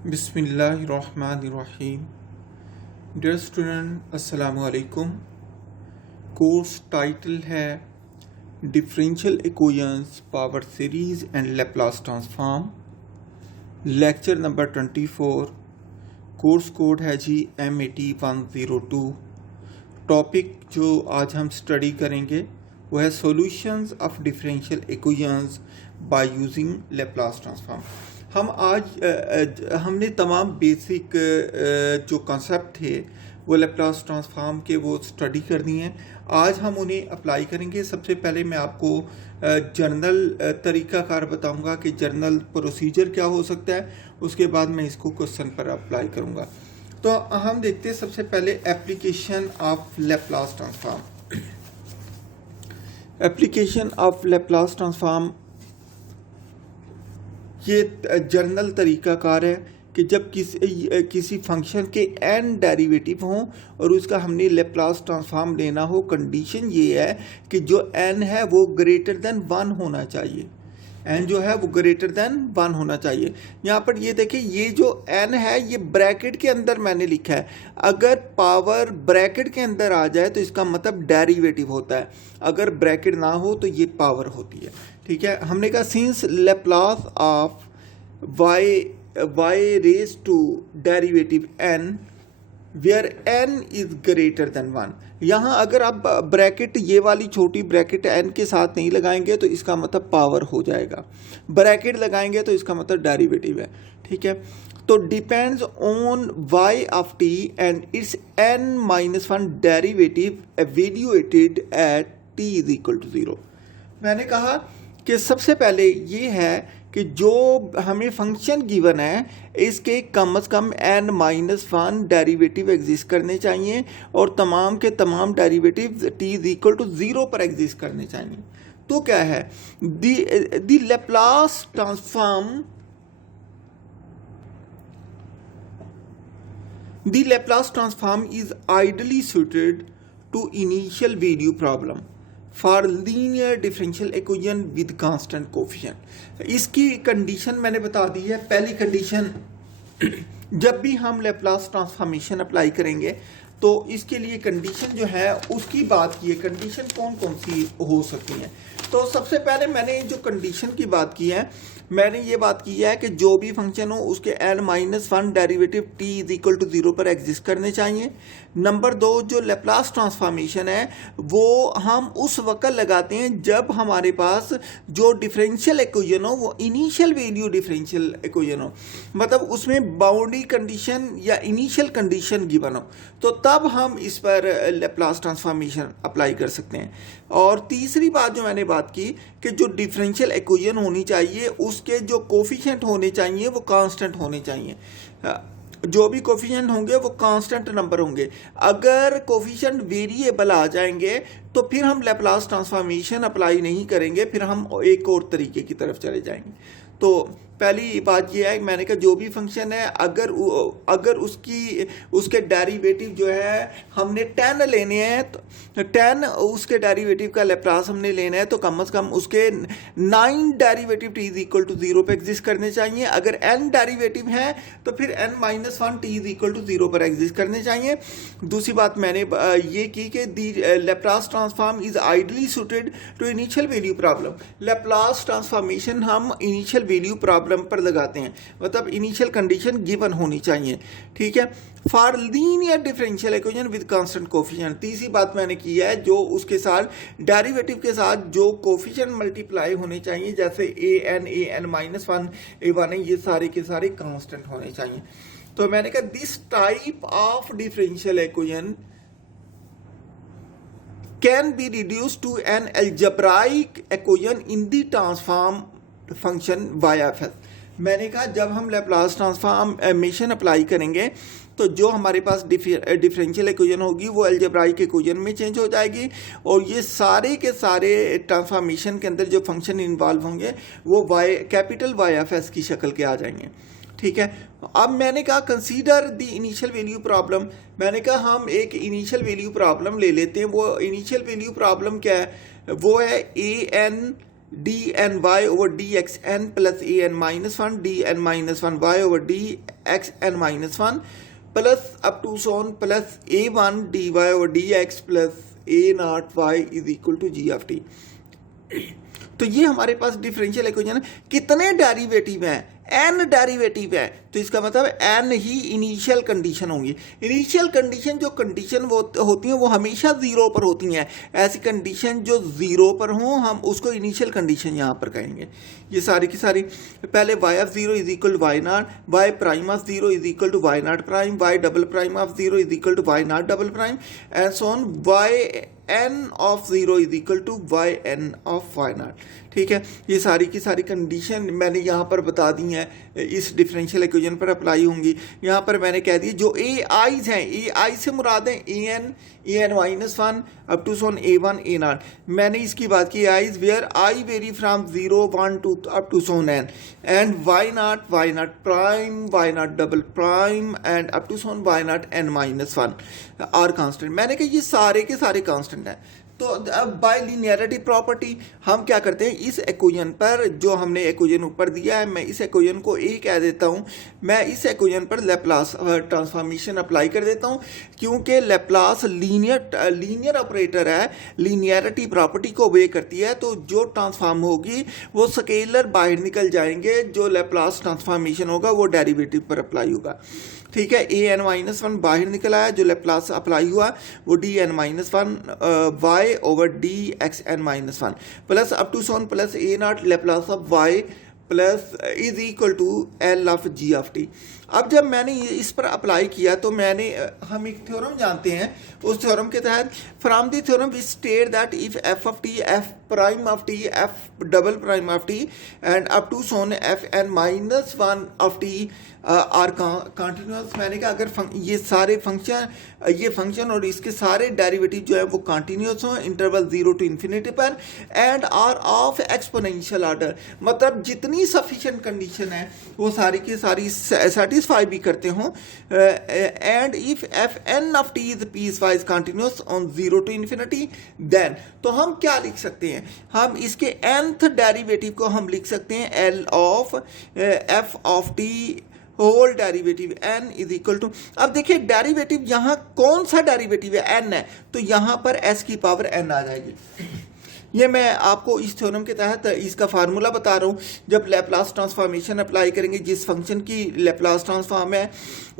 बिस्मिल्लाहिर्रहमानिर्रहीम। Dear student, अस्सलामु अलैकुम। कोर्स टाइटल है differential equations, power series and Laplace transform. Lecture number 24। Course code है जी M80-102। टॉपिक जो आज हम स्टडी करेंगे वो है solutions of differential equations by using Laplace transform. हम आज हमने तमाम बेसिक जो कॉन्सेप्ट थे वो लैप्लास ट्रांसफॉर्म के वो स्टडी करनी है। आज हम उन्हें अप्लाई करेंगे। सबसे पहले मैं आपको जर्नल तरीक़ाकार बताऊंगा कि जर्नल प्रोसीजर क्या हो सकता है, उसके बाद मैं इसको क्वेश्चन पर अप्लाई करूंगा। तो हम देखते हैं सबसे पहले application of Laplace transform. Application of Laplace transform ये जर्नल तरीक़ाकार है कि जब किसी फंक्शन के n डेरिवेटिव हों और उसका हमने लैप्लास ट्रांसफॉर्म लेना हो, कंडीशन ये है कि जो n है वो ग्रेटर देन 1 होना चाहिए। n जो है वो ग्रेटर देन 1 होना चाहिए। यहाँ पर ये देखिए, ये जो n है ये ब्रैकेट के अंदर मैंने लिखा है। अगर पावर ब्रैकेट के अंदर आ जाए तो इसका मतलब डेरिवेटिव होता है, अगर ब्रैकेट ना हो तो ये पावर होती है। ठीक है, हमने कहा since Laplace of y raise to derivative n where n is greater than 1। यहाँ अगर आप ब्रैकेट ये वाली छोटी ब्रैकेट n के साथ नहीं लगाएंगे तो इसका मतलब पावर हो जाएगा, ब्रैकेट लगाएंगे तो इसका मतलब डेरिवेटिव है। ठीक है, तो depends on y of t and its n-1 derivative evaluated at t is equal to 0। मैंने कहा कि सबसे पहले ये है कि जो हमें फंक्शन गिवन है इसके कम से कम n-1 डेरिवेटिव एग्जिस्ट करने चाहिए और तमाम के तमाम derivative t is equal to 0 पर एग्जिस्ट करने चाहिए। तो क्या है, the Laplace transform The Laplace transform is ideally suited to initial value problem for linear differential equation with constant coefficient। इसकी कंडीशन मैंने बता दी है। पहली कंडीशन, जब भी हम लैप्लास ट्रांसफॉर्मेशन अप्लाई करेंगे तो इसके लिए कंडीशन जो है उसकी बात की है। कंडीशन कौन कौन सी हो सकती हैं? तो सबसे पहले मैंने जो कंडीशन की बात की है, मैंने ये बात की है कि जो भी फंक्शन हो उसके n-1 derivative t is equal to 0 पर एग्जिस्ट करने चाहिए। नंबर 2, जो लैप्लास ट्रांसफॉर्मेशन है वो हम उस वक्त लगाते हैं जब हमारे पास जो डिफरेंशियल इक्वेशन हो वो इनिशियल वैल्यू डिफरेंशियल इक्वेशन हो, मतलब उसमें बाउंड्री कंडीशन या इनिशियल कंडीशन गिवन हो, तो तब हम इस पर लैप्लास ट्रांसफॉर्मेशन अप्लाई कर सकते हैं। और तीसरी बात जो मैंने बात की कि जो डिफरेंशियल इक्वेशन होनी चाहिए उसके जो कोफिशिएंट होने चाहिए वो कांस्टेंट होने चाहिए। जो भी कोफिशिएंट होंगे वो कांस्टेंट नंबर होंगे। अगर कोफिशिएंट वेरिएबल आ जाएंगे तो फिर हम लैप्लास ट्रांसफॉर्मेशन अप्लाई नहीं करेंगे, फिर हम एक और तरीके की तरफ चले जाएंगे। तो पहली बात यह है, मैंने कहा जो भी फंक्शन है अगर उसके डेरिवेटिव जो है हमने 10 लेने हैं तो 10 उसके डेरिवेटिव का लैप्लास हमने लेना है तो कम से कम उसके 9 derivative t is equal to 0 पर एग्जिस्ट करने चाहिए। अगर n डेरिवेटिव है तो फिर n-1 t is equal to 0 पर एग्जिस्ट करने चाहिए। दूसरी बात मैंने ये की कि the Laplace transform is ideally suited to initial value problem. Laplace transformation हम इनिशियल वैल्यू प्रॉब्लम पर लगाते हैं, मतलब इनिशियल कंडीशन गिवन होनी चाहिए। ठीक है, for linear differential equation with constant coefficient. तीसरी बात मैंने की है, जो उसके साथ डेरिवेटिव के साथ जो कोफिशिएंट मल्टीप्लाई होने चाहिए, जैसे an-1 a1 ये सारे के सारे कांस्टेंट होने चाहिए। तो मैंने कहा this type of differential equation can be reduced to an algebraic equation in the transform function y(f)। मैंने कहा जब हम लैप्लास ट्रांसफॉर्मेशन अप्लाई करेंगे तो जो हमारे पास डिफरेंशियल इक्वेशन होगी वो अलजेब्राइक इक्वेशन में चेंज हो जाएगी और ये सारे के सारे ट्रांसफॉर्मेशन के अंदर जो फंक्शन इन्वॉल्व होंगे वो कैपिटल y(f)s की शक्ल के आ जाएंगे। ठीक है, अब मैंने कहा consider the initial value problem. मैंने कहा हम एक इनिशियल वैल्यू प्रॉब्लम ले लेते हैं। वो इनिशियल वैल्यू प्रॉब्लम क्या है? वो है d n y over d x n plus a n minus one d n minus one y over d x n minus one plus up to so on plus a one d y over d x plus a naught y is equal to g of t. तो ये हमारे पास differential equation है। कितने derivative हैं? N derivative है, तो इसका मतलब एन ही इनिशियल कंडीशन होंगी। इनिशियल कंडीशन जो कंडीशन वो होती हैं वो हमेशा जीरो पर होती हैं। ऐसी कंडीशन जो जीरो पर हों हम उसको इनिशियल कंडीशन यहाँ पर कहेंगे। ये सारी की सारी पहले y of zero is equal to y naught, y prime of zero is equal to y naught prime, y double prime of zero is equal to y naught double prime and so on, y n of zero is equal to y n of y naught. ठीक है, ये सारी की सारी condition मैंने यहाँ पर बता दी हैं, इस डिफरेंशियल इक्वेशन पर अप्लाई होंगी। यहाँ पर मैंने कह दी जो ए आईज हैं, ए आई से मुराद हैं a n minus one up to so on a one a naught. मैंने इसकी बात की i's where i vary from zero one two up to so on n and y naught prime, y naught double prime and up to so on y naught n minus one are constant. मैंने कहा ये सारे के सारे constant हैं। तो अब bye linearity property हम क्या करते हैं, इस इक्वेशन पर जो हमने इक्वेशन ऊपर दिया है मैं इस इक्वेशन को ए कह देता हूँ। मैं इस इक्वेशन पर लैप्लास ट्रांसफॉर्मेशन अप्लाई कर देता हूँ क्योंकि लैप्लास लीनियर ऑपरेटर है, लीनियरिटी प्रॉपर्टी को ओबे करती है। तो जो ट्रांसफॉर्म होगी वो स्केलर बाहर निकल जाएंगे, जो लैप्लास ट्रांसफॉर्मेशन होगा वो डेरिवेटिव पर अप्लाई होगा। ठीक है, ए एन माइनस वन बाहर निकल आया, जो लैप्लास अप्लाई हुआ वो d n minus one y over d x n minus one plus up to so on plus a naught Laplace of y plus is equal to l of g of t. अब जब मैंने इस पर apply किया तो हम एक theorem जानते हैं, उस थ्योरम के तहत from the theorem we state that if f of t f prime of t f double prime of t and up to so on f n minus one of t are continuous. मैंने कहा अगर ये सारे function और इसके सारे derivative जो है वो कॉन्टिन्यूस हों इंटरवल जीरो टू इन्फिनिटी पर and are of exponential order, मतलब जितनी सफिशिएंट कंडीशन है वो सारी की सारी सेटिस्फाई भी करते हों। And if f n of t is piecewise continuous on zero to infinity then, तो हम क्या लिख सकते हैं, हम इसके nth डेरिवेटिव को हम लिख सकते हैं l of f of t whole derivative n is equal to. अब देखिए डेरिवेटिव यहाँ कौन सा डेरिवेटिव है, n है, तो यहाँ पर s की पावर n आ जाएगी। ये मैं आपको इस थ्योरम के तहत इसका फार्मूला बता रहा हूँ। जब लैप्लास ट्रांसफॉर्मेशन अप्लाई करेंगे, जिस फंक्शन की लैप्लास ट्रांसफॉर्म है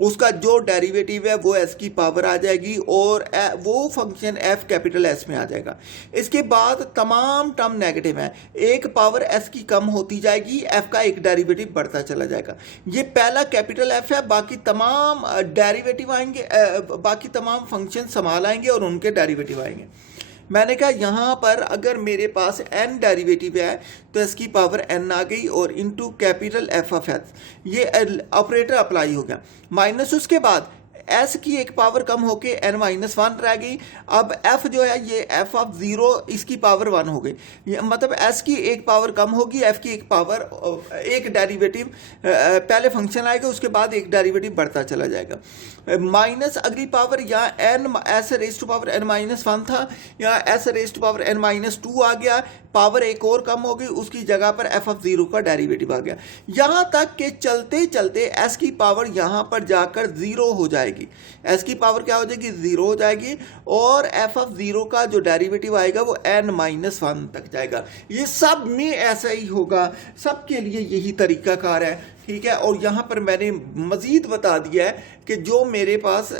उसका जो डेरिवेटिव है वो s की पावर आ जाएगी और वो फंक्शन f कैपिटल S में आ जाएगा। इसके बाद तमाम टर्म नेगेटिव हैं, एक पावर s की कम होती जाएगी, f का एक डेरिवेटिव बढ़ता चला जाएगा। ये पहला कैपिटल F है, बाकी तमाम डेरिवेटिव आएंगे, बाकी तमाम फंक्शन संभाल आएंगे और उनके डेरिवेटिव आएंगे। मैंने कहा यहाँ पर अगर मेरे पास n डेरिवेटिव है तो इसकी पावर n आ गई और into capital F of S, ये ऑपरेटर अप्लाई हो गया। माइनस उसके बाद s की एक पावर कम होके n माइनस वन रह गई। अब f जो है ये f ऑफ जीरो इसकी पावर वन हो गई, मतलब s की एक पावर कम होगी, f की एक पावर एक डेरिवेटिव पहले फंक्शन आएगा उसके बाद एक डेरिवेटिव बढ़ता चला जाएगा। माइनस अगली पावर यहाँ n s raise to power n minus one था, यहाँ s raise to power n minus two आ गया, पावर एक और कम हो गई, उसकी जगह पर f ऑफ जीरो का डेरिवेटिव आ गया। यहाँ तक के चलते चलते s की पावर यहाँ पर जाकर जीरो हो जाएगी, s की पावर क्या हो जाएगी, जीरो हो जाएगी और f ऑफ जीरो का जो डेरिवेटिव आएगा वो n माइनस वन तक जाएगा। ये सब में ऐसा ही होगा, सबके लिए यही तरीकाकार है। ठीक है, और यहाँ पर मैंने मजीद बता दिया है कि जो मेरे पास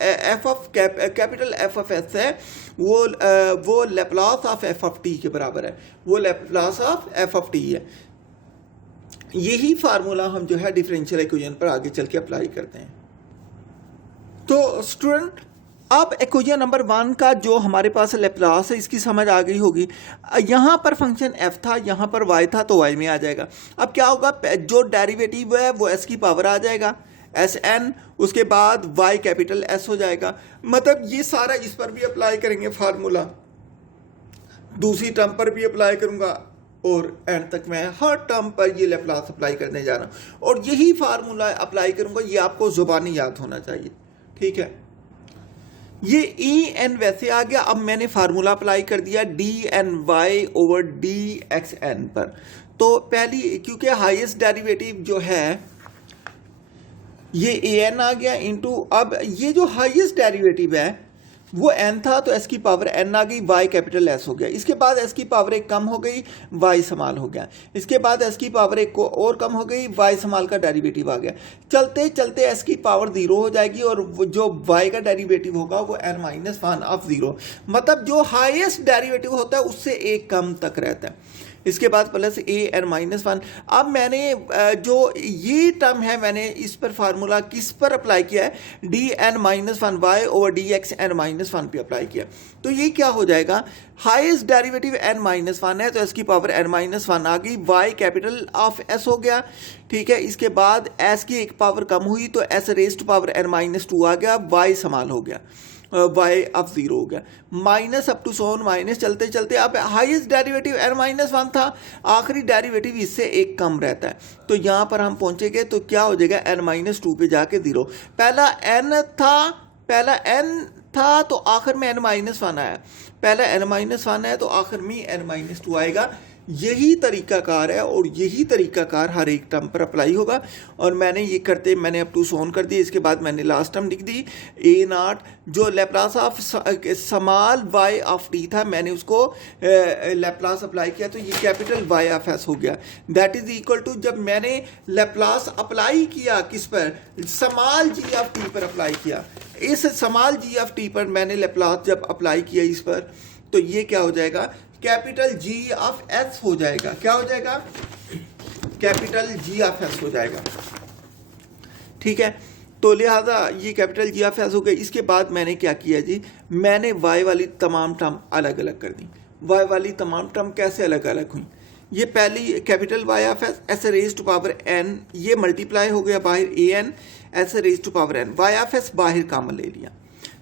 f of capital F of s है वो Laplace of f of t के बराबर है, वो Laplace of f of t है। यही फार्मूला हम जो है डिफरेंशियल इक्वेशन पर आगे चल के अप्लाई करते हैं। तो स्टूडेंट अब इक्वेशन नंबर वन का जो हमारे पास लैप्लास है इसकी समझ आ गई होगी। यहाँ पर फंक्शन f था, यहाँ पर y था, तो y में आ जाएगा। अब क्या होगा, जो डेरिवेटिव है वो s की पावर आ जाएगा Sn, उसके बाद y कैपिटल S हो जाएगा। मतलब ये सारा इस पर भी अप्लाई करेंगे फार्मूला, दूसरी टर्म पर भी अप्लाई करूँगा और एंड तक मैं हर टर्म पर ये लैप्लास अप्लाई करने जा रहा हूँ और यही फार्मूला अप्लाई करूँगा। ये आपको ज़ुबानी याद होना चाहिए। ठीक है, ये ई एन वैसे आ गया। अब मैंने फार्मूला अप्लाई कर दिया d n y over d x n पर। तो पहली, क्योंकि हाईएस्ट डेरिवेटिव जो है ये ए एन आ गया इंटू, अब ये जो हाईएस्ट डेरिवेटिव है वो एन था तो एस की पावर एन आ गई, वाई कैपिटल एस हो गया। इसके बाद एस की पावर एक कम हो गई, वाई समाल हो गया। इसके बाद एस की पावर एक को और कम हो गई, वाई समाल का डेरिवेटिव आ गया। चलते चलते एस की पावर 0 हो जाएगी और जो वाई का डेरिवेटिव होगा वो एन माइनस वन ऑफ 0, मतलब जो हाईएस्ट डेरिवेटिव होता है उससे एक कम तक रहता है। इसके बाद plus a n minus one. अब मैंने जो ये टर्म है मैंने इस पर फार्मूला किस पर अप्लाई किया है, d n minus one y over d x n minus one पे अप्लाई किया। तो ये क्या हो जाएगा, highest derivative n minus one है तो एस की पावर एन माइनस वन आ गई, वाई कैपिटल ऑफ एस हो गया, ठीक है। इसके बाद एस की एक पावर कम हुई तो s raised power n minus two आ गया, वाई समाल हो गया, वाई अब 0 हो गया, minus up to so on minus चलते चलते अब highest derivative n minus one था, आखिरी डेरिवेटिव इससे एक कम रहता है। तो यहाँ पर हम पहुँचेंगे तो क्या हो जाएगा, एन माइनस टू पे जाके 0। पहला एन था तो आखिर में एन माइनस वन आया, पहला एन माइनस वन है तो आखिर में एन माइनस टू आएगा। यही तरीकाकार है और यही तरीकाकार हर एक टर्म पर अप्लाई होगा। और मैंने ये करते मैंने अप टू सोन कर दिया। इसके बाद मैंने लास्ट टर्म लिख दी ए नॉट, जो Laplace of small y of t था मैंने उसको लैप्लास अप्लाई किया तो ये कैपिटल वाई ऑफ एस हो गया। दैट इज इक्वल टू, जब मैंने लैप्लास अप्लाई किया किस पर, स्मॉल जी ऑफ टी पर अप्लाई किया, इस स्मॉल जी ऑफ टी पर मैंने लैप्लास जब अप्लाई किया इस पर, तो ये क्या हो जाएगा, कैपिटल जी ऑफ एस हो जाएगा। क्या हो जाएगा, कैपिटल जी ऑफ एस हो जाएगा, ठीक है। तो लिहाजा ये कैपिटल जी ऑफ एस हो गया। इसके बाद मैंने क्या किया जी, मैंने वाई वाली तमाम टर्म अलग अलग कर दी। वाई वाली तमाम टर्म कैसे अलग अलग हुई, ये पहली capital Y of s, s raise to power n, ये मल्टीप्लाई हो गया बाहर a n, s raise to power n, y of s बाहर कामन ले लिया।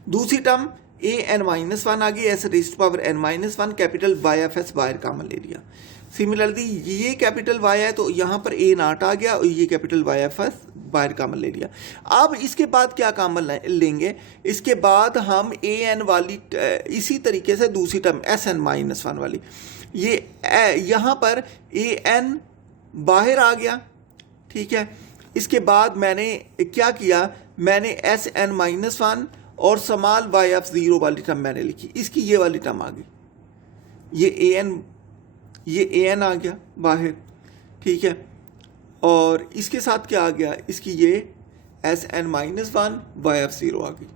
दूसरी term a n minus one आ गई, s raise to power n minus one, capital Y of s बाहर कामन ले लिया। सिमिलरली ये कैपिटल वाई है तो यहाँ पर ए नॉट आ गया और ये कैपिटल वाई ऑफ एस बाहर कामन ले लिया। अब इसके बाद क्या कामन लेंगे, इसके बाद हम ए एन वाली इसी तरीके से दूसरी term s n minus one वाली, ये यहाँ पर ए एन बाहर आ गया, ठीक है। इसके बाद मैंने क्या किया, मैंने एस एन माइनस वन और स्मॉल वाई ऑफ 0 वाली टर्म मैंने लिखी, इसकी ये वाली टर्म आ गई, ये ए एन आ गया बाहर, ठीक है। और इसके साथ क्या आ गया, इसकी ये s n minus one y of 0 आ गई,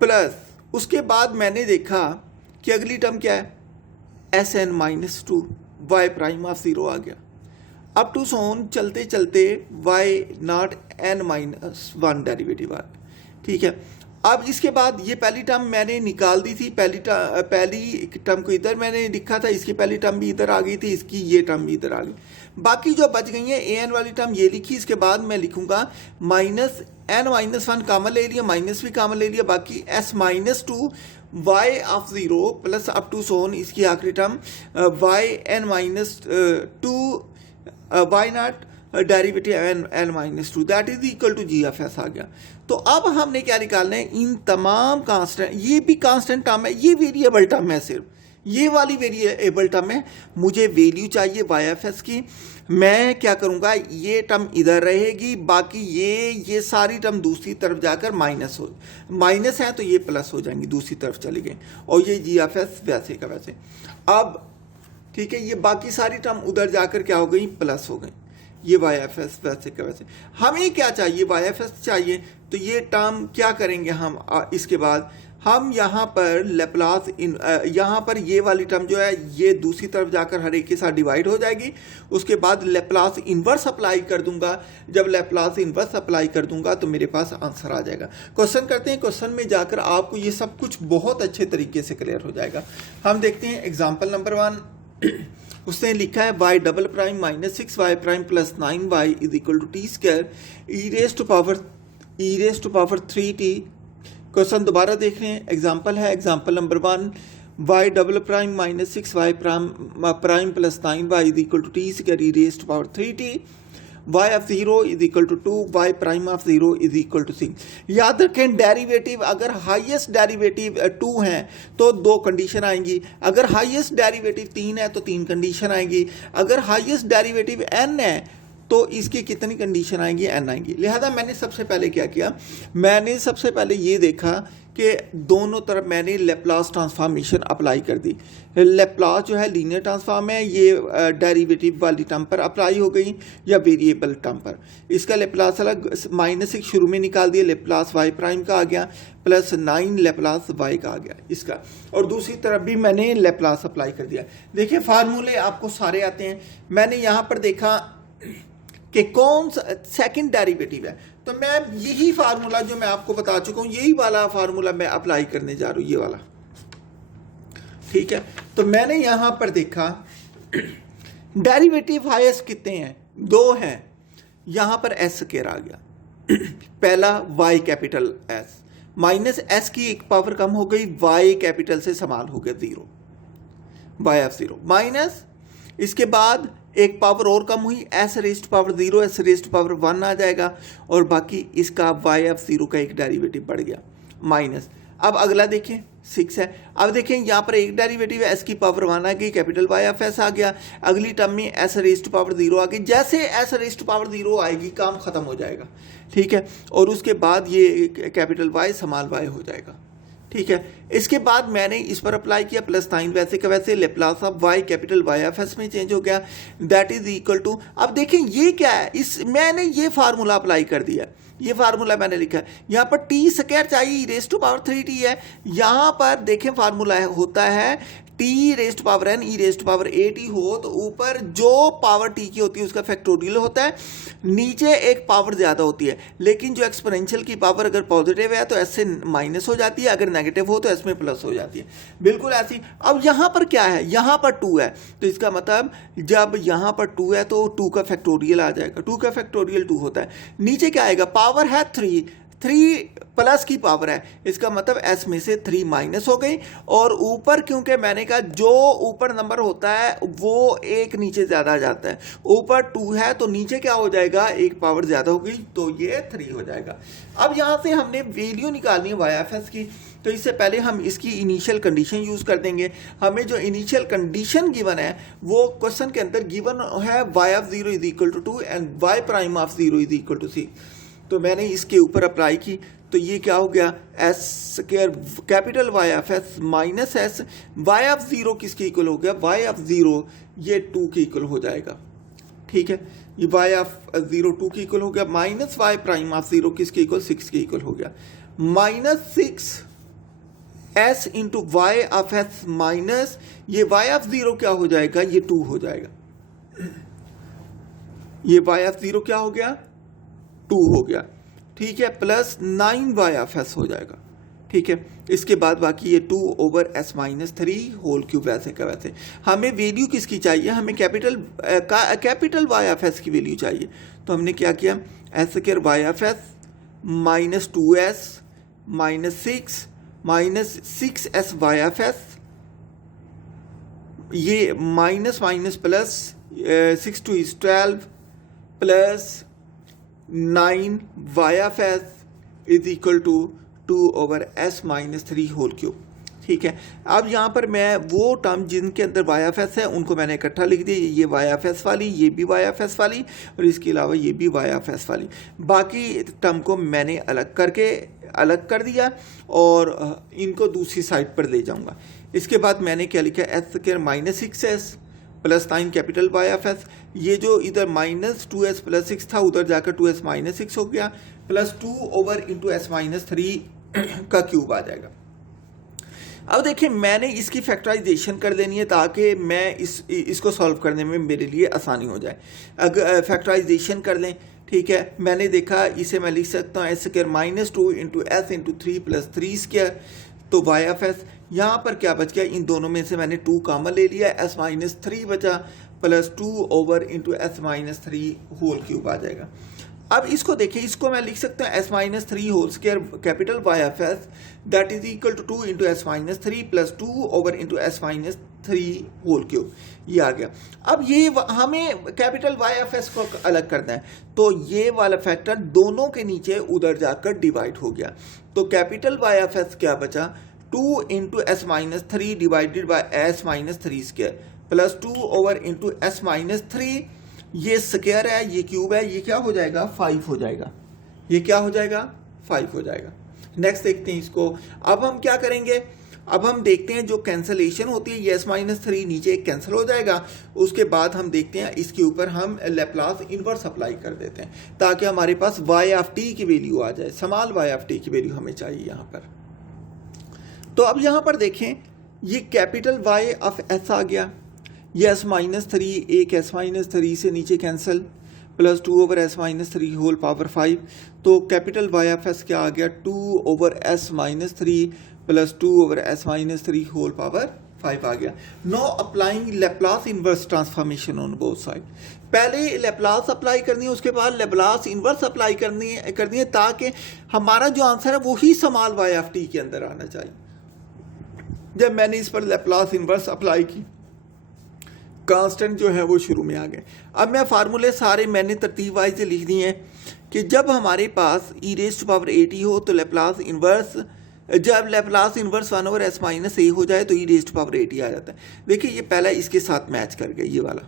प्लस उसके बाद मैंने देखा कि अगली टर्म क्या है, s n minus two y prime of 0 आ गया। अप टू सोन चलते चलते y naught n minus one derivative आ गया, ठीक है। अब इसके बाद ये पहली टर्म मैंने निकाल दी थी, पहली टर्म को इधर मैंने लिखा था, इसकी पहली टर्म भी इधर आ गई थी, इसकी ये टर्म भी इधर आ गई। बाकी जो बच गई है ए एन वाली टर्म ये लिखी, इसके बाद मैं लिखूंगा minus n minus one common ले लिया, माइनस भी कामन ले लिया, बाकी s minus two y of 0 plus up to so on इसकी आखिरी term y n minus two y naught derivative n minus two, that is equal to g of s आ गया। तो अब हमने क्या निकालना है, इन तमाम कांस्टेंट, ये भी कांस्टेंट टर्म है, ये वेरिएबल टर्म है, सिर्फ ये वाली वेरिएबल टर्म है, मुझे वैल्यू चाहिए वाई एफ एस की। मैं क्या करूँगा, ये टर्म इधर रहेगी, बाकी ये सारी टर्म दूसरी तरफ जाकर माइनस है तो ये प्लस हो जाएंगी, दूसरी तरफ चली गई, और ये जी एफ एस वैसे का वैसे। अब ठीक है, ये बाकी सारी टर्म उधर जाकर क्या हो गई, प्लस हो गई, ये वाई एफ एस वैसे का वैसे। हमें क्या चाहिए, वाई एफ एस चाहिए, तो ये टर्म क्या करेंगे हम, इसके बाद हम यहाँ पर लेप्लास यहाँ पर ये वाली टर्म जो है ये दूसरी तरफ जाकर हर एक के साथ डिवाइड हो जाएगी। उसके बाद लेप्लास इन्वर्स अप्लाई कर दूंगा, जब लेप्लास इन्वर्स अप्लाई कर दूंगा तो मेरे पास आंसर आ जाएगा। क्वेश्चन करते हैं, क्वेश्चन में जाकर आपको ये सब कुछ बहुत अच्छे तरीके से क्लियर हो जाएगा। हम देखते हैं एग्जाम्पल नंबर 1। उसने लिखा है y double prime minus 6y prime plus 9y is equal to t square e raise to power 3t। Question दोबारा देख रहे हैं, एग्जाम्पल है example number 1, y double prime minus 6y prime plus 9y is equal to t square e raise to power 3t। Y of zero is equal to 2, y prime of zero is equal to 6। याद रखें derivative अगर highest derivative 2 हैं तो 2 condition आएंगी, अगर highest derivative 3 है तो 3 condition आएंगी, अगर हाईएस्ट डेरिवेटिव n है तो इसकी कितनी कंडीशन आएंगी, n आएंगी। लिहाजा मैंने सबसे पहले क्या किया, मैंने सबसे पहले ये देखा कि दोनों तरफ मैंने लेप्लास ट्रांसफॉर्मेशन अप्लाई कर दी। लेप्लास जो है लीनियर ट्रांसफॉर्म है, ये डेरिवेटिव वाली टर्म पर अप्लाई हो गई या वेरिएबल टर्म पर। इसका लेप्लास अलग -6 शुरू में निकाल दिया, लेप्लास वाई प्राइम का आ गया प्लस 9 लेप्लास वाई का आ गया इसका, और दूसरी तरफ भी मैंने लेप्लास अप्लाई कर दिया। देखिए फार्मूले आपको सारे आते हैं। मैंने यहाँ पर देखा कि कौन सा सेकंड डेरिवेटिव है, तो मैं यही फार्मूला जो मैं आपको बता चुका हूं, यही वाला फार्मूला मैं अप्लाई करने जा रहा हूं, ये वाला। ठीक है, तो मैंने यहां पर देखा डेरिवेटिव हाईएस्ट कितने हैं, 2 हैं। यहां पर एस स्क्वायर आ गया पहला y capital s minus s की एक पावर कम हो गई, वाई कैपिटल से समाल हो गया 0, वाई ऑफ 0 माइनस इसके बाद एक पावर और कम हुई, S raised power 0 S raised power 1 आ जाएगा, और बाकी इसका वाई ऑफ 0 का एक डेरिवेटिव बढ़ गया माइनस। अब अगला देखें 6 है। अब देखें यहाँ पर एक डेरिवेटिव है, एस की पावर 1 आ गई, कैपिटल वाई ऑफ एस आ गया। अगली टर्म में एस रेस्ट पावर 0 आ गई। जैसे एस रेस्ट पावर 0 आएगी काम खत्म हो जाएगा। ठीक है, और उसके बाद ये कैपिटल वाई स्मॉल वाई हो जाएगा। ठीक है, इसके बाद मैंने इस पर अप्लाई किया +9 वैसे का वैसे, Laplace of y capital Y of s में चेंज हो गया, दैट इज इक्वल टू। अब देखें ये क्या है, इस मैंने ये फार्मूला अप्लाई कर दिया, ये फार्मूला मैंने लिखा है। यहाँ पर टी स्क्वायर चाहिए, रेस्ट टू पावर 3t है। यहाँ पर देखें फार्मूला होता है टी रेस्ट पावर n ई रेस्ट पावर 8 हो, तो ऊपर जो पावर टी की होती है उसका फैक्टोरियल होता है, नीचे एक पावर ज़्यादा होती है। लेकिन जो एक्सपोनेंशियल की पावर अगर पॉजिटिव है तो एस से माइनस हो जाती है, अगर नेगेटिव हो तो एस में प्लस हो जाती है, बिल्कुल ऐसी। अब यहाँ पर क्या है, यहाँ पर 2 है, तो इसका मतलब जब यहाँ पर 2 है तो 2 का फैक्टोरियल आ जाएगा, 2 का फैक्टोरियल 2 होता है। नीचे क्या आएगा, पावर है 3 प्लस की पावर है, इसका मतलब एस में से 3 माइनस हो गई, और ऊपर क्योंकि मैंने कहा जो ऊपर नंबर होता है वो एक नीचे ज़्यादा आ जाता है, ऊपर 2 है तो नीचे क्या हो जाएगा, एक पावर ज़्यादा हो गई, तो ये 3 हो जाएगा। अब यहाँ से हमने वैल्यू निकालनी है वाई ऑफ एस की, तो इससे पहले हम इसकी इनिशियल कंडीशन यूज़ कर देंगे। हमें जो इनिशियल कंडीशन गिवन है वो क्वेश्चन के अंदर गिवन है, y of 0 is equal to 2 and y prime of 0 is equal to 6। तो मैंने इसके ऊपर अप्लाई की, तो ये क्या हो गया, s square capital Y of s minus s, y of 0 किसके इक्वल हो गया, वाई ऑफ 0 ये 2 के इक्वल हो जाएगा। ठीक है, ये वाई ऑफ 0 2 के इक्वल हो गया, माइनस वाई प्राइम ऑफ 0 किसके इक्वल, 6 के इक्वल हो गया, -6 s into y of s minus ये वाई ऑफ 0 क्या हो जाएगा, ये 2 हो जाएगा। ये वाई ऑफ 0 क्या हो गया, 2 हो गया। ठीक है, प्लस 9 वाई ऑफ एस हो जाएगा। ठीक है, इसके बाद बाकी ये 2 over s minus 3 whole cube वैसे का वैसे। हमें वैल्यू किसकी चाहिए, हमें कैपिटल वाई ऑफ एस की वैल्यू चाहिए। तो हमने क्या किया, s square y of s minus 2s minus 6s y of s, ये minus minus plus 6 2 is 12 plus 9 y of s is equal to 2 over s minus 3 whole cube. ठीक है, अब यहाँ पर मैं वो टर्म जिनके अंदर वाई ऑफ एस है उनको मैंने इकट्ठा लिख दिया, ये वाई ऑफ एस वाली, ये भी वाई ऑफ एस वाली, और इसके अलावा ये भी वाई ऑफ एस वाली। बाकी टर्म को मैंने अलग कर दिया और इनको दूसरी साइड पर ले जाऊँगा। इसके बाद मैंने क्या लिखा, s square minus 6s plus 9 capital Y of s, ये जो इधर -2s प्लस 6 था उधर जाकर 2s माइनस 6 हो गया, plus 2 over into s minus 3 का क्यूब आ जाएगा। अब देखिए मैंने इसकी फैक्टराइजेशन कर देनी है ताकि मैं इसको सॉल्व करने में मेरे लिए आसानी हो जाए। अगर फैक्टराइजेशन कर लें, ठीक है, मैंने देखा इसे मैं लिख सकता हूँ S square -2 into S into 3 plus 3 square, तो वाई ऑफ एस यहाँ पर क्या बच गया, इन दोनों में से मैंने 2 कॉमन ले लिया, एस माइनस 3 बचा, plus 2 over into s minus 3 whole cube आ जाएगा। अब इसको देखिए, इसको मैं लिख सकता हूँ s minus 3 whole square capital Y of s that is equal to 2 into s minus 3 plus 2 over into s minus 3 whole cube, ये आ गया। अब ये हमें कैपिटल वाई एफ एस को अलग करना है, तो ये वाला फैक्टर दोनों के नीचे उधर जाकर डिवाइड हो गया। तो कैपिटल वाई एफ एस क्या बचा, 2 into s minus 3 divided by S minus 3 square plus 2 over into s minus 3, ये स्क्वायर है, ये क्यूब है, ये क्या हो जाएगा 5 हो जाएगा, ये क्या हो जाएगा 5 हो जाएगा। नेक्स्ट देखते हैं इसको। अब हम क्या करेंगे, अब हम देखते हैं जो कैंसलेशन होती है, ये एस माइनस 3 नीचे एक कैंसिल हो जाएगा। उसके बाद हम देखते हैं इसके ऊपर हम लैप्लास इनवर्स अप्लाई कर देते हैं ताकि हमारे पास वाई ऑफ टी की वैल्यू आ जाए, स्मॉल वाई ऑफ टी की वैल्यू हमें चाहिए यहाँ पर। तो अब यहाँ पर देखें, ये कैपिटल वाई ऑफ एस आ गया, ये एस माइनस 3, एक एस माइनस 3 से नीचे cancel, plus 2 over s minus 3 whole power 5। तो कैपिटल वाई ऑफ एस क्या आ गया, 2 over s minus 3 plus 2 over s minus 3 whole power 5 आ गया। Now applying Laplace inverse transformation on both side. पहले लैप्लास अप्लाई करनी है, उसके बाद लैप्लास इनवर्स अप्लाई करनी है ताकि हमारा जो आंसर है वही स्मॉल वाई ऑफ टी के अंदर आना चाहिए। जब मैंने इस पर लैप्लास इनवर्स अप्लाई की, कांस्टेंट जो है वो शुरू में आ गए। अब मैं फार्मूले सारे मैंने तरतीब वाइज लिख दिए हैं कि जब हमारे पास ई रेज़ टू पावर 80 हो तो लैप्लास इनवर्स, जब Laplace inverse 1 over s minus a हो जाए तो ई रेज़ टू पावर 80 आ जाता है। देखिए ये पहला इसके साथ मैच कर गया ये वाला,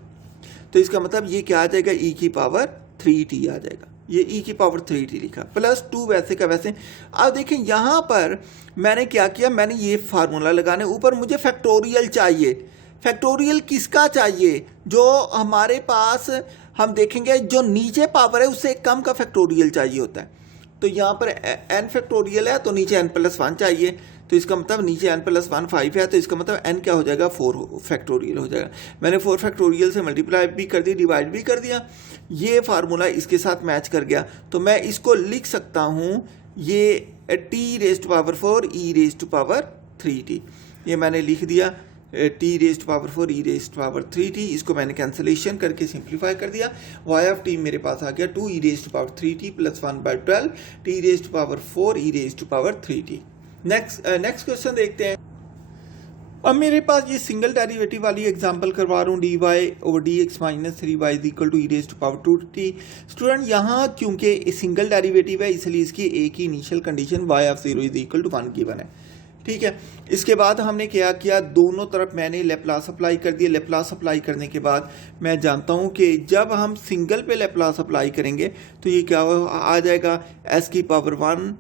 तो इसका मतलब ये क्या आ जाएगा, ई की पावर 3t आ जाएगा, ये ई की पावर 3t लिखा, प्लस 2 वैसे का वैसे। अब देखें यहाँ पर मैंने क्या किया, मैंने ये फार्मूला लगाने, ऊपर मुझे फैक्टोरियल चाहिए। फैक्टोरियल किसका चाहिए, जो हमारे पास हम देखेंगे जो नीचे पावर है उससे कम का फैक्टोरियल चाहिए होता है। तो यहाँ पर n फैक्टोरियल है तो नीचे n प्लस 1 चाहिए, तो इसका मतलब नीचे n प्लस 1 5 है, तो इसका मतलब n क्या हो जाएगा 4 फैक्टोरियल हो जाएगा। मैंने 4 फैक्टोरियल से मल्टीप्लाई भी कर दिया, डिवाइड भी कर दिया, ये फार्मूला इसके साथ मैच कर गया। तो मैं इसको लिख सकता हूँ, ये t raise to power 4 e raise to power 3t, ये मैंने लिख दिया, t raise to power 4 e raise to power 3t। इसको मैंने कैंसलेशन करके सिंप्लीफाई कर दिया, y ऑफ t मेरे पास आ गया 2 e raise to power 3t plus 1/12 t raise to power 4 e raise to power 3t। Next question देखते हैं। अब मेरे पास ये सिंगल डेरिवेटिव वाली एग्जांपल करवा रहा हूँ, dy over dx minus 3y is equal to e raise to power 2t। Student यहाँ क्योंकि सिंगल डेरिवेटिव है इसलिए इसकी एक ही initial condition y of 0 is equal to 1 given है, ठीक है। इसके बाद हमने क्या किया, दोनों तरफ मैंने लैप्लास अप्लाई कर दिया। लैप्लास अप्लाई करने के बाद मैं जानता हूँ कि जब हम सिंगल पे लैप्लास अप्लाई करेंगे तो ये क्या आ जाएगा, s की power 1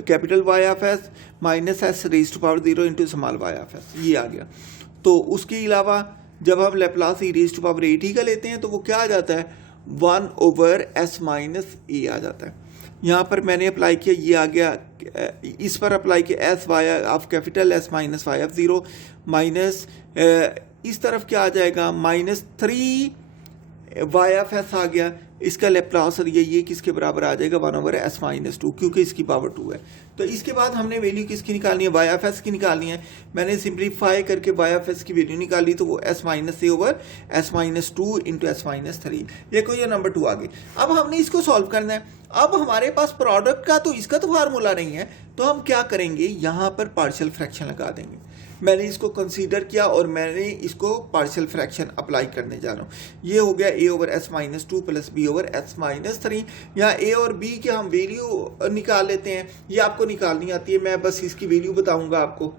capital Y of s minus s raise to power 0 into small y of s, ये आ गया। तो उसके अलावा जब हम Laplace e raise to power 80 का लेते हैं तो वो क्या आ जाता है, 1 ओवर एस माइनस ए आ जाता है। यहाँ पर मैंने अप्लाई किया, ये आ गया, इस पर अप्लाई किया s y of capital s minus y of 0 minus इस तरफ क्या आ जाएगा, माइनस 3 वाई ऑफ एस आ गया, इसका लैप्लास और ये किसके बराबर आ जाएगा, 1 ओवर एस माइनस 2, क्योंकि इसकी पावर 2 है। तो इसके बाद हमने वैल्यू किसकी निकालनी है, वाई ऑफ एस की निकालनी है। मैंने सिंप्लीफाई करके वाई ऑफ एस की वैल्यू निकाली, तो वो s minus a over s minus 2 into s minus 3, ये कोई ये नंबर 2 आ गई। अब हमने इसको सॉल्व करना है। अब हमारे पास प्रोडक्ट का तो इसका तो फार्मूला नहीं है, तो हम क्या करेंगे, यहाँ पर पार्शियल फ्रैक्शन लगा देंगे। मैंने इसको कंसीडर किया और मैंने इसको पार्शियल फ्रैक्शन अप्लाई करने जा रहा हूँ। ये हो गया a over s minus 2 plus b over s minus 3। यहाँ a और b के हम वैल्यू निकाल लेते हैं, ये आपको निकालनी आती है, मैं बस इसकी वैल्यू बताऊंगा आपको।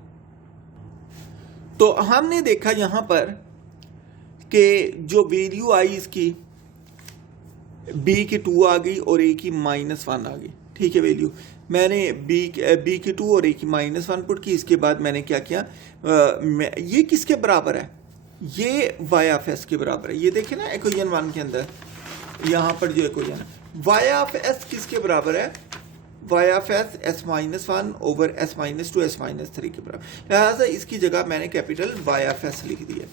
तो हमने देखा यहाँ पर कि जो वैल्यू आई इसकी b की 2 आ गई और a की -1 आ गई, ठीक है। वैल्यू मैंने b की 2 और a की -1 पुट की। इसके बाद मैंने क्या किया, ये किसके बराबर है, ये y ऑफ s के बराबर है। ये देखें ना इक्वेशन 1 के अंदर, यहाँ पर जो इक्वेशन है y ऑफ s किसके बराबर है, y of s s minus 1 over s minus 2 s minus 3 के बराबर। लिहाजा इसकी जगह मैंने कैपिटल y ऑफ s लिख दिया।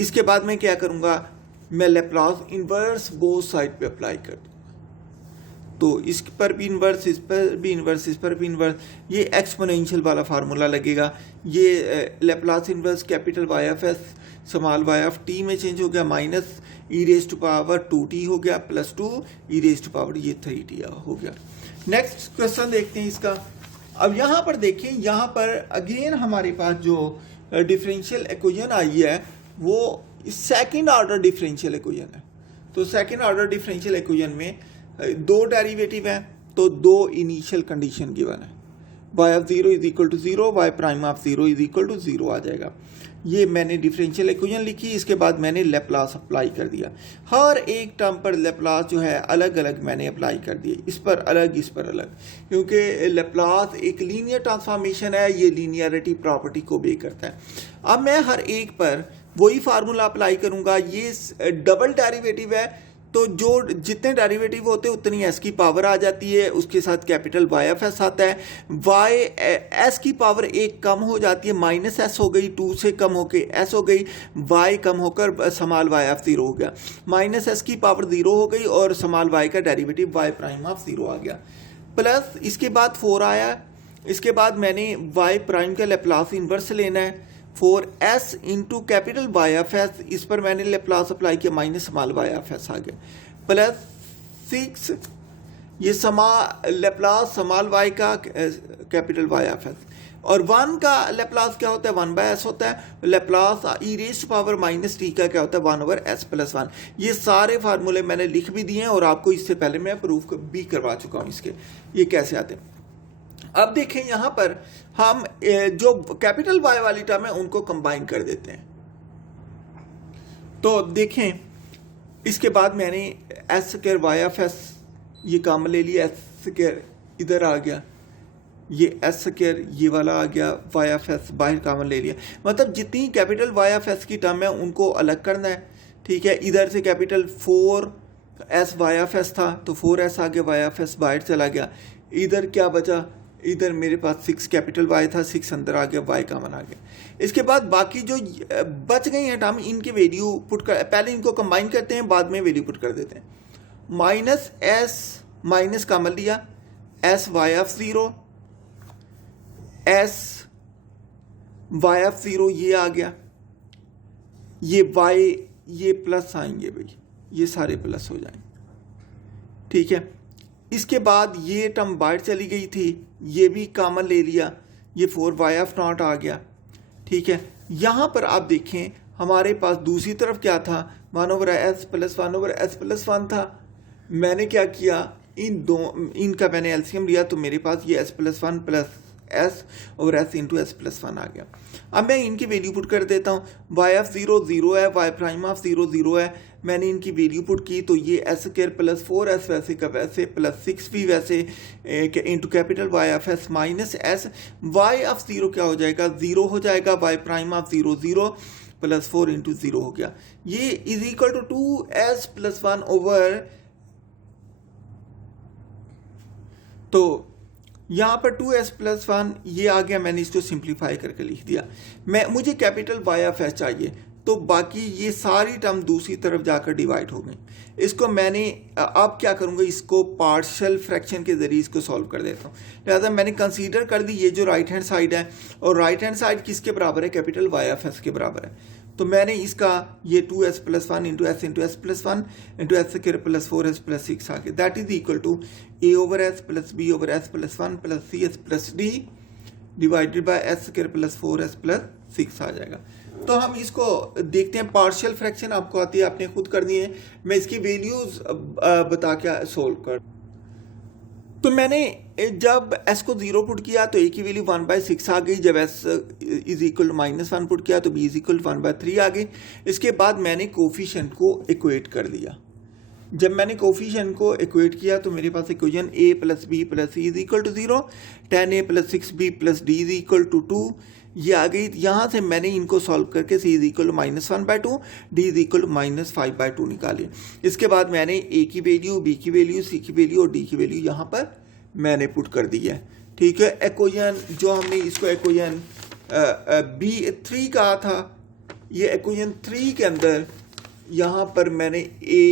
इसके बाद मैं क्या करूँगा, मैं लैप्लास इनवर्स बोथ साइड पे अप्लाई कर दूँ। तो इस पर भी इन्वर्स, इस पर भी इन्वर्स, इस पर भी इन्वर्स, ये एक्सपोनेंशियल वाला फार्मूला लगेगा। ये Laplace inverse capital Y of s small y of t में चेंज हो गया, minus e raise to power 2t हो गया plus 2 e raise to power ये 3t हो गया। नेक्स्ट क्वेश्चन देखते हैं इसका। अब यहाँ पर देखें, यहाँ पर अगेन हमारे पास जो डिफरेंशियल इक्वेशन आई है वो सेकंड ऑर्डर डिफरेंशियल इक्वेशन है। तो सेकंड ऑर्डर डिफरेंशियल इक्वेशन में दो डेरिवेटिव हैं, तो दो इनिशियल कंडीशन गिवन है। y of 0 is equal to 0, y prime of 0 is equal to 0 आ जाएगा। ये मैंने डिफरेंशियल इक्वेशन लिखी, इसके बाद मैंने लेप्लास अप्लाई कर दिया। हर एक टर्म पर लेप्लास जो है अलग अलग मैंने अप्लाई कर दिए, इस पर अलग इस पर अलग, क्योंकि लेप्लास एक लीनियर ट्रांसफॉर्मेशन है, ये लीनियरिटी प्रॉपर्टी को बे करता है। अब मैं हर एक पर वही फार्मूला अप्लाई करूंगा। ये डबल डेरिवेटिव है, तो जो जितने डेरिवेटिव होते हैं उतनी एस की पावर आ जाती है, उसके साथ कैपिटल वाई एफ एस आता है। वाई एस की पावर एक कम हो जाती है, माइनस एस हो गई, 2 से कम होके एस हो गई, वाई कम होकर समाल वाई एफ 0 हो गया, माइनस एस की पावर 0 हो गई और समाल वाई का डेरिवेटिव वाई प्राइम ऑफ 0 आ गया। प्लस इसके बाद 4 आया, इसके बाद मैंने वाई प्राइम का लेप्लास इन्वर्स लेना है, 4s into capital Y F s, इस पर मैंने लेप्लास अप्लाई किया, minus small y F s आ गया, प्लस 6 ये लेप्लास स्मॉल वाई का कैपिटल वाई एफ एस, और 1 का लेप्लास क्या होता है, 1/s होता है। लेप्लास ई रेज़्ड पावर माइनस टी का क्या होता है, 1/s + 1। ये सारे फार्मूले मैंने लिख भी दिए हैं और आपको इससे पहले मैं प्रूफ भी करवा चुका हूँ इसके, ये कैसे आते हैं। अब देखें यहाँ पर हम जो कैपिटल वाई वाली टर्म है उनको कंबाइन कर देते हैं। तो देखें इसके बाद मैंने s square y F s ये कॉमन ले लिया, एस स्क्वायर इधर आ गया, ये एस स्क्वायर ये वाला आ गया, वाई एफ एस बाहर कॉमन ले लिया। मतलब जितनी कैपिटल वाई एफ एस की टर्म है उनको अलग करना है, ठीक है। इधर से capital 4s Y F S था तो 4s आ गया, वाई एफ एस बाहर चला गया। इधर क्या बचा, इधर मेरे पास 6 कैपिटल वाई था, 6 अंदर आ गया, वाई कॉमन आ गया। इसके बाद बाकी जो बच गई हैं टर्म, इनके वैल्यू पुट कर, पहले इनको कंबाइन करते हैं, बाद में वैल्यू पुट कर देते हैं। माइनस एस माइनस कॉमन लिया, s y f 0, s y f 0 ये आ गया, ये वाई ये प्लस आएंगे भाई, ये सारे प्लस हो जाएंगे, ठीक है। इसके बाद ये टर्म बाहर चली गई थी, ये भी कॉमन ले लिया, ये 4y0 आ गया, ठीक है। यहाँ पर आप देखें हमारे पास दूसरी तरफ क्या था, 1/s + 1/s + 1 था। मैंने क्या किया, इनका मैंने एलसीएम लिया, तो मेरे पास ये s + 1 + s और s इंटू s + 1 आ गया। अब मैं इनकी वैल्यू पुट कर देता हूँ। वाई एफ 0 0 है, वाई प्राइम ऑफ 0 0 है, मैंने इनकी वैल्यू पुट की, तो ये s स्क्वायर + 4s वैसे का वैसे + 6 भी वैसे into capital Y F s minus s, y of 0 क्या हो जाएगा, 0 हो जाएगा, वाई प्राइम ऑफ 0 0 + 4 इंटू 0 हो गया। ये is equal to 2s + 1 over, तो यहाँ पर 2s + 1 ये आ गया, मैंने इसको सिंप्लीफाई करके लिख दिया। मुझे कैपिटल वाई एफ एस चाहिए, तो बाकी ये सारी टर्म दूसरी तरफ जाकर डिवाइड हो गई। इसको मैंने अब क्या करूँगा, इसको पार्शियल फ्रैक्शन के ज़रिए इसको सॉल्व कर देता हूँ। लिहाजा मैंने कंसीडर कर दी ये जो राइट हैंड साइड है, और राइट हैंड साइड किसके बराबर है, कैपिटल वाई एफ एस के बराबर है। तो मैंने इसका ये 2s + 1 into s into s + 1 into s square + 4s + 6 आ गया, that is equal to a/s + b/s + 1 + cs + d divided by s square + 4s + 6 आ जाएगा। तो हम इसको देखते हैं, पार्शियल फ्रैक्शन आपको आती है, आपने खुद करनी है, मैं इसकी वैल्यूज बता के सोल्व कर। तो मैंने जब s को 0 पुट किया तो a की वैल्यू 1/6 आ गई, जब s is equal to -1 put किया तो b इज इक्वल टू 1/3 आ गई। इसके बाद मैंने कोफिशिएंट को इक्वेट कर दिया। जब मैंने कोफिशिएंट को इक्वेट किया तो मेरे पास equation a + b + c is equal to 0, 10a + 6b + d is equal to 2 ये आ गई। यहाँ से मैंने इनको सॉल्व करके c is equal to -1/2, d is equal to -5/2 निकाले। इसके बाद मैंने a की वैल्यू, b की वैल्यू, c की वैल्यू और d की वैल्यू यहाँ पर मैंने पुट कर दी है, ठीक है। इक्वेशन जो हमने इसको इक्वेशन B3 कहा था, ये इक्वेशन 3 के अंदर यहाँ पर मैंने a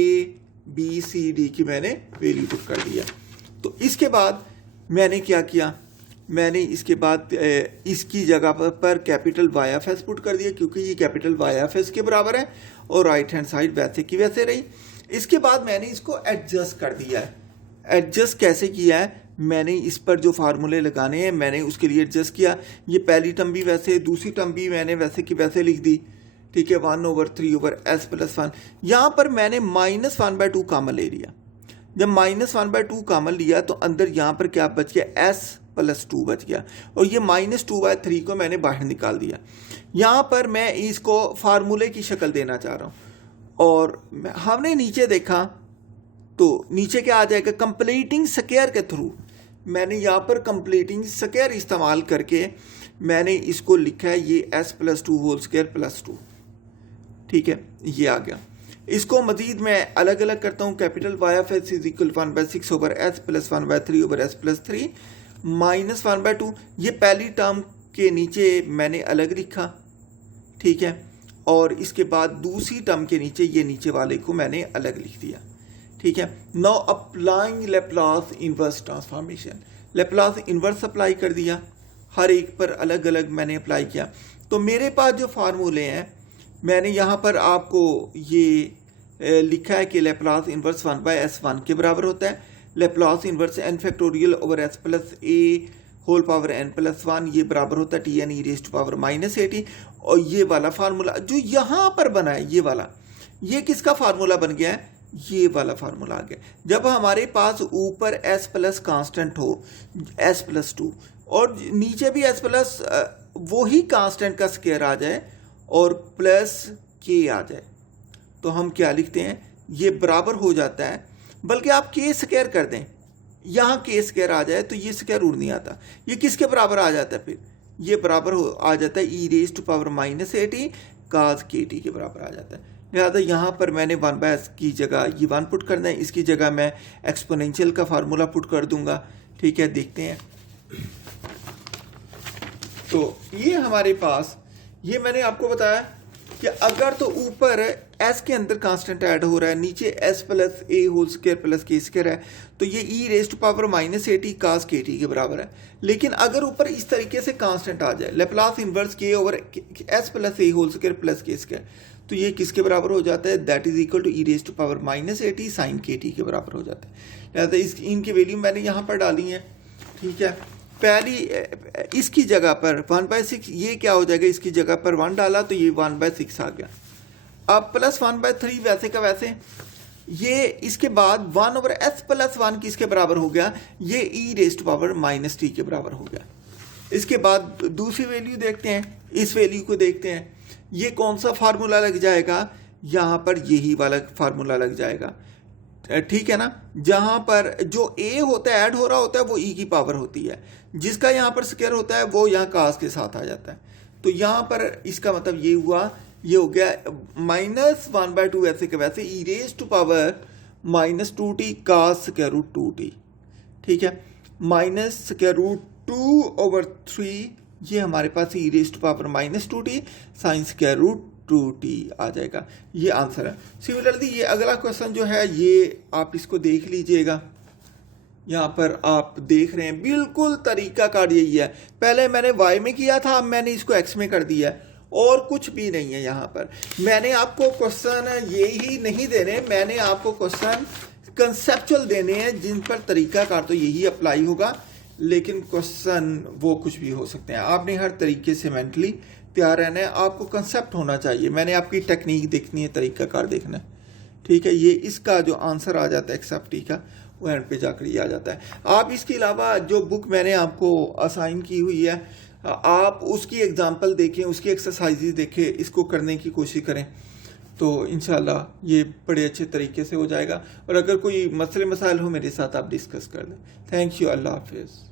b c d की मैंने वैल्यू पुट कर दिया। तो इसके बाद मैंने क्या किया, मैंने इसके बाद इसकी जगह पर capital Y F s put कर दिया, क्योंकि ये कैपिटल वाई एफ एस के बराबर है, और राइट हैंड साइड वैसे की वैसे रही। इसके बाद मैंने इसको एडजस्ट कर दिया है। एडजस्ट कैसे किया है, मैंने इस पर जो फार्मूले लगाने हैं मैंने उसके लिए एडजस्ट किया। ये पहली टर्म भी वैसे, दूसरी टर्म भी मैंने वैसे की वैसे लिख दी, ठीक है, 1/3/s + 1। यहाँ पर मैंने -1/2 कॉमन ले लिया। जब -1/2 कॉमन लिया तो अंदर यहाँ पर क्या बच गया, s + 2 बच गया, और ये -2/3 को मैंने बाहर निकाल दिया। यहाँ पर मैं इसको फार्मूले की शक्ल देना चाह रहा हूँ, और हमने नीचे देखा तो नीचे क्या आ जाएगा, कंप्लीटिंग स्क्वायर के थ्रू मैंने यहाँ पर कंप्लीटिंग स्क्वायर इस्तेमाल करके मैंने इसको लिखा है, ये s + 2² + 2, ठीक है, ये आ गया। इसको मजीद मैं अलग अलग करता हूँ। Capital y(s) = 1/6/s + 1/3/s + 3 -1/2। ये पहली टर्म के नीचे मैंने अलग लिखा, ठीक है, और इसके बाद दूसरी टर्म के नीचे ये नीचे वाले को मैंने अलग लिख दिया, ठीक है। Now applying Laplace inverse transformation, Laplace inverse apply कर दिया, हर एक पर अलग अलग मैंने अप्लाई किया। तो मेरे पास जो फार्मूले हैं मैंने यहाँ पर आपको ये लिखा है कि लैप्लास इनवर्स 1/s1 के बराबर होता है, लैप्लास इनवर्स n(s + a)n+1 ये बराबर होता है Tn(e⁻⁻80। और ये वाला फार्मूला जो यहाँ पर बना है, ये वाला, ये किसका फार्मूला बन गया है, ये वाला फार्मूला आ गया। जब हमारे पास ऊपर s+ कांस्टेंट हो, s + 2, और नीचे भी s+ वही कांस्टेंट का स्क्वायर आ जाए और +k आ जाए, तो हम क्या लिखते हैं, ये बराबर हो जाता है, बल्कि आप k² कर दें, यहाँ k² आ जाए तो ये स्क्वायर रूट नहीं आता, ये किसके बराबर आ जाता है, फिर ये बराबर आ जाता है e⁻⁻80 cos kt के बराबर आ जाता है। लिहाजा यहाँ पर मैंने 1/s की जगह ये 1 पुट करना है, इसकी जगह मैं एक्सपोनेंशियल का फार्मूला पुट कर दूंगा, ठीक है। देखते हैं, तो ये हमारे पास, ये मैंने आपको बताया कि अगर तो ऊपर s के अंदर कांस्टेंट ऐड हो रहा है, नीचे s + a² + k² है, तो ये e⁻⁻80 cos kt के बराबर है। लेकिन अगर ऊपर इस तरीके से कांस्टेंट आ जाए, Laplace inverse k/s + a² + k², तो ये किसके बराबर हो जाता है, that is equal to e⁻⁻80 sin kt के बराबर हो जाता है। लिहाजा इनकी वैल्यू मैंने यहाँ पर डाली है, ठीक है। पहली इसकी जगह पर 1/6, ये क्या हो जाएगा, इसकी जगह पर 1 डाला तो ये 1/6 आ गया। अब +1/3 वैसे का वैसे, ये इसके बाद 1/s + 1 किसके बराबर हो गया, ये e⁻⁻t के बराबर हो गया। इसके बाद दूसरी वैल्यू देखते हैं, इस वैल्यू को देखते हैं, ये कौन सा फार्मूला लग जाएगा, यहाँ पर यही वाला फार्मूला लग जाएगा, ठीक है ना। जहाँ पर जो a होता है, ऐड हो रहा होता है, वो e की पावर होती है, जिसका यहाँ पर स्क्वायर होता है वो यहाँ cos के साथ आ जाता है। तो यहाँ पर इसका मतलब ये हुआ, ये हो गया -1/2 ऐसे के वैसे e⁻⁻2t cos √2t, ठीक है, -√2/3, ये हमारे पास e⁻⁻2t sin √2t आ जाएगा। ये आंसर है। सिमिलरली ये अगला क्वेश्चन जो है, ये आप इसको देख लीजिएगा, यहाँ पर आप देख रहे हैं बिल्कुल तरीका कार यही है। पहले मैंने y में किया था, अब मैंने इसको x में कर दिया है, और कुछ भी नहीं है। यहाँ पर मैंने आपको क्वेश्चन ये ही नहीं देने, मैंने आपको क्वेश्चन कंसेप्चुअल देने हैं, जिन पर तरीका कार तो यही अप्लाई होगा, लेकिन क्वेश्चन वो कुछ भी हो सकते हैं। आपने हर तरीके से मेंटली तैयार रहना है, आपको कंसेप्ट होना चाहिए। मैंने आपकी टेक्निक देखनी है, तरीका कार देखना है, ठीक है। ये इसका जो आंसर आ जाता है एक्सेप्टी का, वो एंड पे जाकर ये आ जाता है। आप इसके अलावा जो बुक मैंने आपको असाइन की हुई है, आप उसकी एग्जांपल देखें, उसकी एक्सरसाइजेज देखें, इसको करने की कोशिश करें, तो इंशाल्लाह ये बड़े अच्छे तरीके से हो जाएगा। और अगर कोई मसले मसाइल हो, मेरे साथ आप डिस्कस कर लें। थैंक यू, अल्लाह हाफिज़।